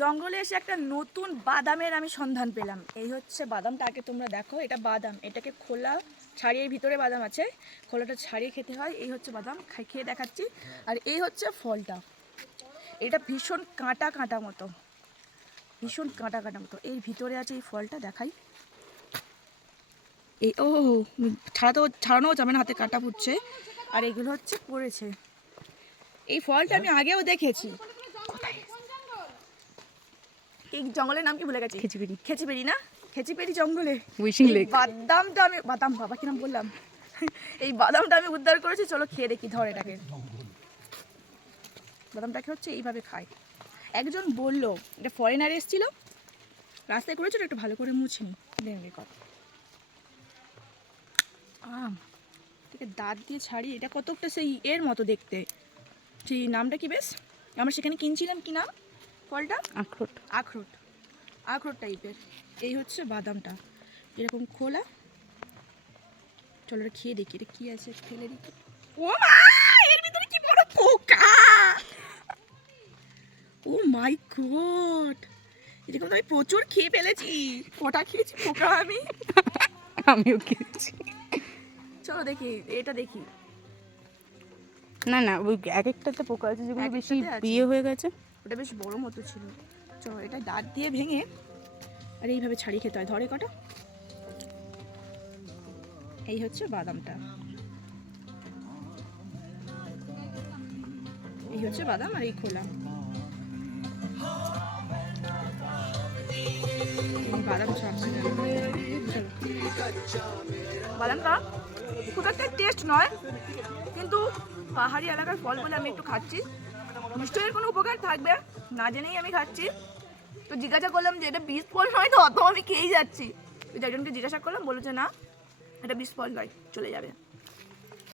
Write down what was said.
জঙ্গলে এসে একটা নতুন বাদামের আমি সন্ধান পেলাম। এই হচ্ছে বাদামটা, আগে তোমরা দেখো, এটা বাদাম, এটাকে খোলা ছাড়িয়ে ভিতরে বাদাম আছে, খোলাটা ছাড়িয়ে খেতে হয়। এই হচ্ছে বাদাম, খেয়ে দেখাচ্ছি। আর এই হচ্ছে ফলটা, এটা ভীষণ কাঁটা কাঁটা মতো, ভীষণ কাঁটা কাঁটা মতো। এর ভিতরে আছে এই ফলটা, দেখাই। এই ও ছাড়ানোও যাবে না, হাতে কাঁটা ফুটছে। আর এগুলো হচ্ছে পড়েছে। এই ফলটা আমি আগেও দেখেছি। কোথায়? এই জঙ্গলের নাম কি ভুলে গেছি। খেচিপেড়ি। খেচিপেড়ি না, খেচিপেড়ি জঙ্গলে বাদামটা আমি, বাদাম বাবা কি নাম বললাম, এই বাদামটা আমি উদ্ধার করেছি। চলো খেয়ে দেখি, ধর এটাকে। বাদামটাকে হচ্ছে এইভাবে খায়। একজন বললো, এটা ফরেনার এসেছিল, রাস্তায় করেছিল, একটু ভালো করে মুছে নি দেখবে কর। ঠিক দাঁত দিয়ে ছাড়ি, এটা কতটা সেই এর মতো দেখতে। সেই নামটা কি বেশ, আমরা সেখানে কিনছিলাম, কি নাম ফলটা? আখরোট। আখরোট, আখরোট টাইপের। এই হচ্ছে বাদামটা, এরকম খোলা। চলো এটা খেয়ে দেখি, এটা কি আছে, ফেলে দিই। ও মা, এর ভিতরে কি বড় পোকা! ও মাই গড, এরকম তো আমি প্রচুর খেয়ে ফেলেছি। কটা খেয়েছি পোকা আমি। আমিও খেয়েছি। চলো দেখি, এটা দেখি। না না, ওই এক একটাতে পোকা আছে, যেগুলো বেশি বিয়ে হয়ে গেছে। ওটা বেশ বড় মতো ছিল। চলো এটা দাঁত দিয়ে ভেঙে আর এইভাবে ছাড়িয়ে খেতে হয়। ধরে কটা। এই হচ্ছে বাদামটা, এই হচ্ছে বাদাম, আর এই খোলা বাদাম। বাদামটা খুব একটা টেস্ট নয়, কিন্তু পাহাড়ি এলাকার ফল বলে আমি একটু খাচ্ছি। নিশ্চয়ই কোনো উপকার থাকবে, না জেনেই আমি খাচ্ছি। তো জিজ্ঞাসা করলাম যে এটা বিষ ফল নয় তো, অত আমি খেয়েই যাচ্ছি। তো একজনকে জিজ্ঞাসা করলাম, বলেছে না এটা বিষ ফল নয়, চলে যাবে।